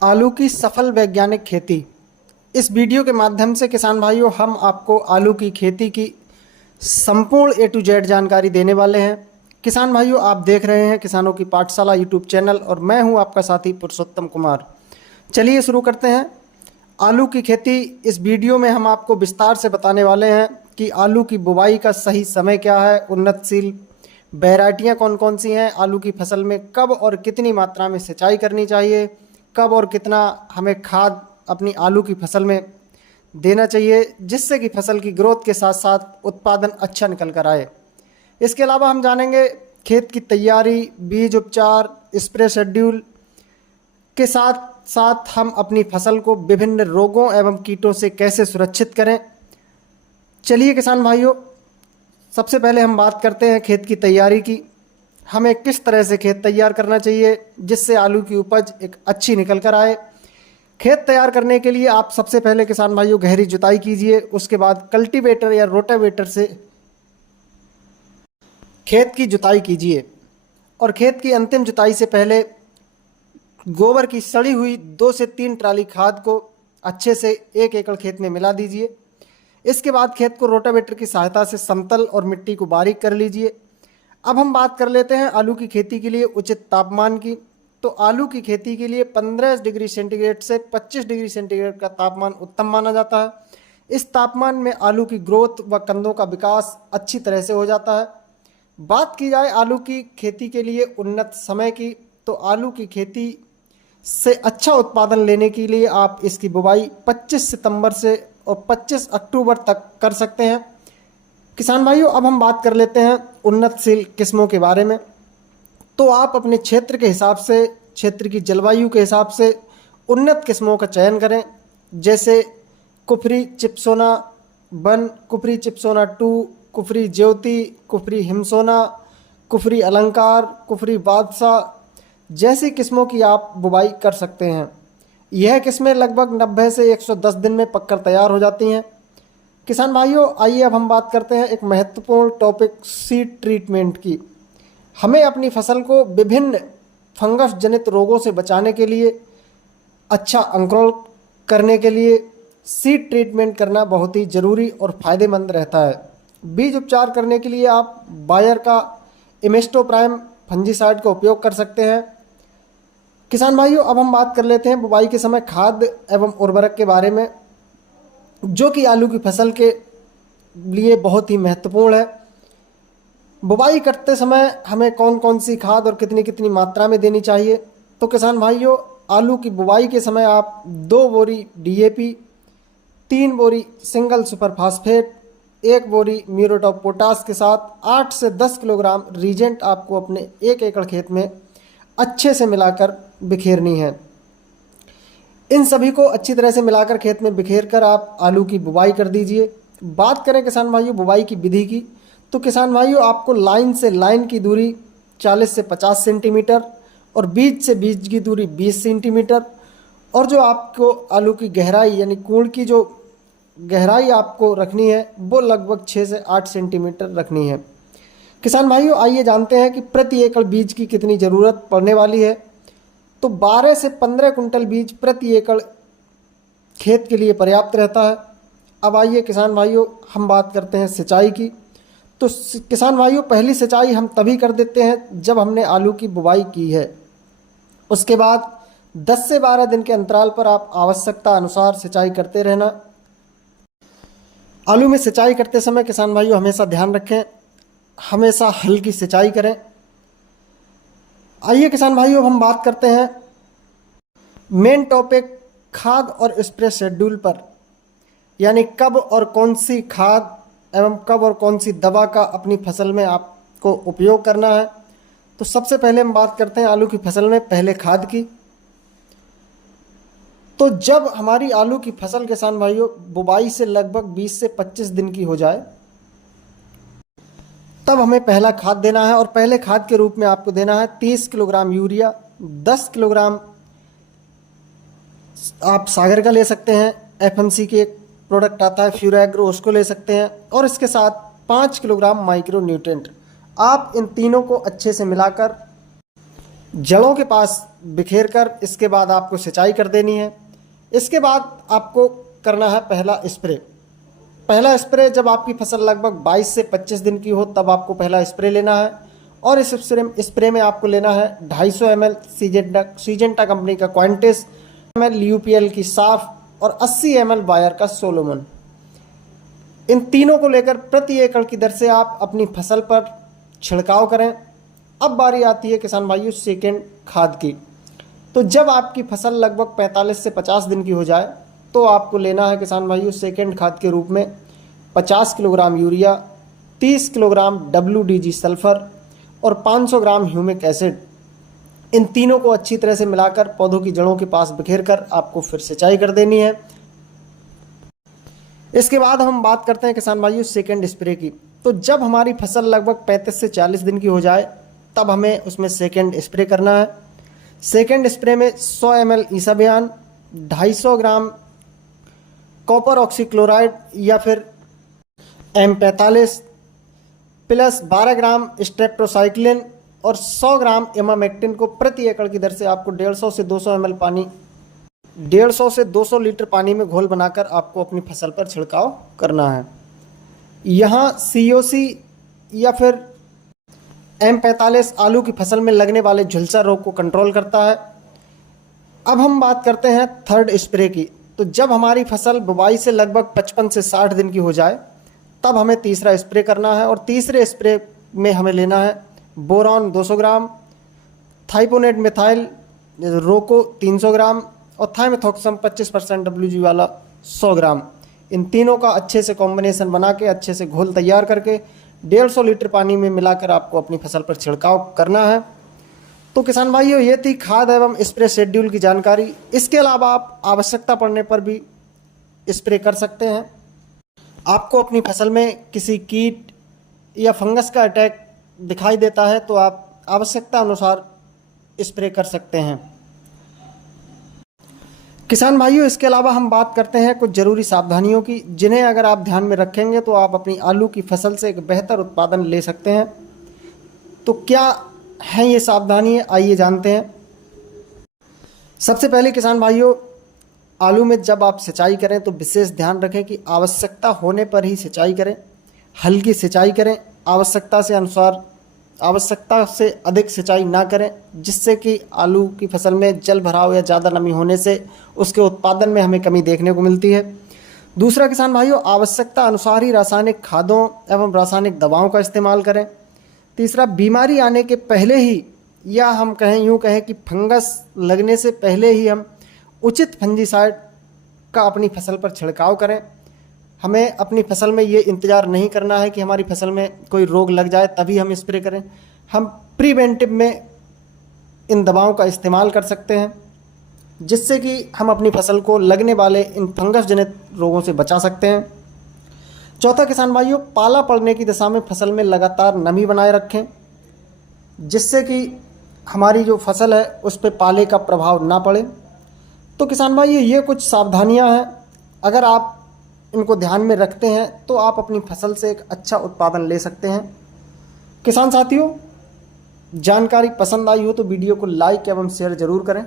आलू की सफल वैज्ञानिक खेती। इस वीडियो के माध्यम से किसान भाइयों हम आपको आलू की खेती की संपूर्ण ए टू जेड जानकारी देने वाले हैं। किसान भाइयों, आप देख रहे हैं किसानों की पाठशाला यूट्यूब चैनल और मैं हूं आपका साथी पुरुषोत्तम कुमार। चलिए शुरू करते हैं आलू की खेती। इस वीडियो में हम आपको विस्तार से बताने वाले हैं कि आलू की बुवाई का सही समय क्या है, उन्नतशील वैरायटियाँ कौन कौन सी हैं, आलू की फसल में कब और कितनी मात्रा में सिंचाई करनी चाहिए, कब और कितना हमें खाद अपनी आलू की फसल में देना चाहिए, जिससे कि फसल की ग्रोथ के साथ साथ उत्पादन अच्छा निकल कर आए। इसके अलावा हम जानेंगे खेत की तैयारी, बीज उपचार, स्प्रे शेड्यूल के साथ साथ हम अपनी फसल को विभिन्न रोगों एवं कीटों से कैसे सुरक्षित करें। चलिए किसान भाइयों, सबसे पहले हम बात करते हैं खेत की तैयारी की। हमें किस तरह से खेत तैयार करना चाहिए जिससे आलू की उपज एक अच्छी निकल कर आए। खेत तैयार करने के लिए आप सबसे पहले किसान भाइयों गहरी जुताई कीजिए। उसके बाद कल्टीवेटर या रोटावेटर से खेत की जुताई कीजिए और खेत की अंतिम जुताई से पहले गोबर की सड़ी हुई 2 से 3 ट्राली खाद को अच्छे से 1 एकड़ खेत में मिला दीजिए। इसके बाद खेत को रोटावेटर की सहायता से समतल और मिट्टी को बारीक कर लीजिए। अब हम बात कर लेते हैं आलू की खेती के लिए उचित तापमान की। तो आलू की खेती के लिए 15 डिग्री सेंटीग्रेड से 25 डिग्री सेंटीग्रेड का तापमान उत्तम माना जाता है। इस तापमान में आलू की ग्रोथ व कंदों का विकास अच्छी तरह से हो जाता है। बात की जाए आलू की खेती के लिए उन्नत समय की, तो आलू की खेती से अच्छा उत्पादन लेने के लिए आप इसकी बुवाई 25 सितंबर से और 25 अक्टूबर तक कर सकते हैं। किसान भाइयों, अब हम बात कर लेते हैं उन्नतशील किस्मों के बारे में। तो आप अपने क्षेत्र के हिसाब से, क्षेत्र की जलवायु के हिसाब से उन्नत किस्मों का चयन करें, जैसे कुफरी चिपसोना 1, कुफरी चिपसोना 2, कुफरी ज्योति, कुफरी हिमसोना, कुफरी अलंकार, कुफरी बादशाह जैसी किस्मों की आप बुवाई कर सकते हैं। यह किस्में लगभग 90 से 110 दिन में पककर तैयार हो जाती हैं। किसान भाइयों, आइए अब हम बात करते हैं एक महत्वपूर्ण टॉपिक सीड ट्रीटमेंट की। हमें अपनी फसल को विभिन्न फंगस जनित रोगों से बचाने के लिए, अच्छा अंकुरण करने के लिए सीड ट्रीटमेंट करना बहुत ही ज़रूरी और फ़ायदेमंद रहता है। बीज उपचार करने के लिए आप बायर का इमेस्टोप्राइम फंजीसाइड का उपयोग कर सकते हैं। किसान भाइयों, अब हम बात कर लेते हैं बुवाई के समय खाद एवं उर्वरक के बारे में, जो कि आलू की फसल के लिए बहुत ही महत्वपूर्ण है। बुवाई करते समय हमें कौन कौन सी खाद और कितनी कितनी मात्रा में देनी चाहिए। तो किसान भाइयों, आलू की बुवाई के समय आप 2 बोरी डीएपी, 3 बोरी सिंगल सुपर फास्फेट, 1 बोरी म्यूरेट ऑफ पोटास के साथ 8 से 10 किलोग्राम रीजेंट आपको अपने 1 एकड़ खेत में अच्छे से मिलाकर बिखेरनी है। इन सभी को अच्छी तरह से मिलाकर खेत में बिखेर कर आप आलू की बुवाई कर दीजिए। बात करें किसान भाइयों बुवाई की विधि की, तो किसान भाइयों आपको लाइन से लाइन की दूरी 40 से 50 सेंटीमीटर और बीज से बीज की दूरी 20 सेंटीमीटर और जो आपको आलू की गहराई यानी कूड़ की जो गहराई आपको रखनी है वो लगभग 6 से 8 सेंटीमीटर रखनी है। किसान भाइयों, आइए जानते हैं कि प्रति एकड़ बीज की कितनी ज़रूरत पड़ने वाली है। तो 12 से 15 कुंटल बीज प्रति एकड़ खेत के लिए पर्याप्त रहता है। अब आइए किसान भाइयों हम बात करते हैं सिंचाई की। तो किसान भाइयों, पहली सिंचाई हम तभी कर देते हैं जब हमने आलू की बुवाई की है। उसके बाद 10 से 12 दिन के अंतराल पर आप आवश्यकता अनुसार सिंचाई करते रहना। आलू में सिंचाई करते समय किसान भाइयों हमेशा ध्यान रखें, हमेशा हल्की सिंचाई करें। आइए किसान भाइयों हम बात करते हैं मेन टॉपिक खाद और स्प्रे शेड्यूल पर, यानी कब और कौन सी खाद एवं कब और कौन सी दवा का अपनी फसल में आपको उपयोग करना है। तो सबसे पहले हम बात करते हैं आलू की फसल में पहले खाद की। तो जब हमारी आलू की फसल किसान भाइयों बुवाई से लगभग 20 से 25 दिन की हो जाए तब हमें पहला खाद देना है और पहले खाद के रूप में आपको देना है 30 किलोग्राम यूरिया, 10 किलोग्राम आप सागर का ले सकते हैं, एफएमसी के एक प्रोडक्ट आता है फ्यूरैग्रो, उसको ले सकते हैं और इसके साथ 5 किलोग्राम माइक्रो न्यूट्रेंट। आप इन तीनों को अच्छे से मिलाकर जड़ों के पास बिखेर कर इसके बाद आपको सिंचाई कर देनी है। इसके बाद आपको करना है पहला स्प्रे। पहला स्प्रे जब आपकी फसल लगभग 22 से 25 दिन की हो तब आपको पहला स्प्रे लेना है, और इस स्प्रे में आपको लेना है 250 ml सीजेंटा कंपनी का क्वांटिस, ml यूपीएल की साफ और 80 ml बायर का सोलोमन। इन तीनों को लेकर प्रति एकड़ की दर से आप अपनी फसल पर छिड़काव करें। अब बारी आती है किसान भाइयों सेकेंड खाद की। तो जब आपकी फसल लगभग 45 से 50 दिन की हो जाए तो आपको लेना है किसान भाइयों सेकेंड खाद के रूप में 50 kilogram urea, 30 kilogram WDG sulphur और 500 ग्राम ह्यूमिक एसिड। इन तीनों को अच्छी तरह से मिलाकर पौधों की जड़ों के पास बिखेर कर आपको फिर सिंचाई कर देनी है। इसके बाद हम बात करते हैं किसान भाइयों सेकेंड स्प्रे की। तो जब हमारी फसल लगभग 35 से 40 दिन की हो जाए तब हमें उसमें सेकेंड स्प्रे करना है। सेकेंड स्प्रे में 100 ml ईसाबियान, 250 ग्राम कॉपर ऑक्सीक्लोराइड या फिर M45 प्लस 12 ग्राम स्ट्रेप्टोसाइक्लिन और 100 ग्राम इमामेक्टिन को प्रति एकड़ की दर से आपको 150 से 200 ml पानी 150 से 200 लीटर पानी में घोल बनाकर आपको अपनी फसल पर छिड़काव करना है। यहाँ COC या फिर M45 आलू की फसल में लगने वाले झुलसा रोग को कंट्रोल करता है। अब हम बात करते हैं थर्ड स्प्रे की। तो जब हमारी फसल बुवाई से लगभग 55 से 60 दिन की हो जाए तब हमें तीसरा स्प्रे करना है, और तीसरे स्प्रे में हमें लेना है बोरॉन 200 ग्राम, थाइपोनेट मिथाइल रोको 300 ग्राम और थाइमेथॉक्सम 25% WG वाला 100 ग्राम। इन तीनों का अच्छे से कॉम्बिनेशन बना के अच्छे से घोल तैयार करके 150 लीटर पानी में मिलाकर आपको अपनी फसल पर छिड़काव करना है। तो किसान भाइयों ये थी खाद एवं स्प्रे शेड्यूल की जानकारी। इसके अलावा आप आवश्यकता पड़ने पर भी स्प्रे कर सकते हैं। आपको अपनी फसल में किसी कीट या फंगस का अटैक दिखाई देता है तो आप आवश्यकता अनुसार स्प्रे कर सकते हैं। किसान भाइयों इसके अलावा हम बात करते हैं कुछ ज़रूरी सावधानियों की, जिन्हें अगर आप ध्यान में रखेंगे तो आप अपनी आलू की फसल से एक बेहतर उत्पादन ले सकते हैं। तो क्या हैं ये सावधानियाँ, आइए जानते हैं। सबसे पहले किसान भाइयों, आलू में जब आप सिंचाई करें तो विशेष ध्यान रखें कि आवश्यकता होने पर ही सिंचाई करें, हल्की सिंचाई करें, आवश्यकता से अधिक सिंचाई ना करें, जिससे कि आलू की फसल में जल भराव या ज़्यादा नमी होने से उसके उत्पादन में हमें कमी देखने को मिलती है। दूसरा किसान भाइयों, आवश्यकता अनुसार ही रासायनिक खादों एवं रासायनिक दवाओं का इस्तेमाल करें। तीसरा, बीमारी आने के पहले ही या हम यूँ कहें कि फंगस लगने से पहले ही हम उचित फंजीसाइड का अपनी फसल पर छिड़काव करें। हमें अपनी फसल में ये इंतज़ार नहीं करना है कि हमारी फसल में कोई रोग लग जाए तभी हम स्प्रे करें। हम प्रिवेंटिव में इन दवाओं का इस्तेमाल कर सकते हैं, जिससे कि हम अपनी फसल को लगने वाले इन फंगस जनित रोगों से बचा सकते हैं। चौथा किसान भाइयों, पाला पड़ने की दशा में फसल में लगातार नमी बनाए रखें, जिससे कि हमारी जो फसल है उस पर पाले का प्रभाव ना पड़े। तो किसान भाइयों ये कुछ सावधानियां हैं, अगर आप इनको ध्यान में रखते हैं तो आप अपनी फसल से एक अच्छा उत्पादन ले सकते हैं। किसान साथियों, जानकारी पसंद आई हो तो वीडियो को लाइक एवं शेयर जरूर करें।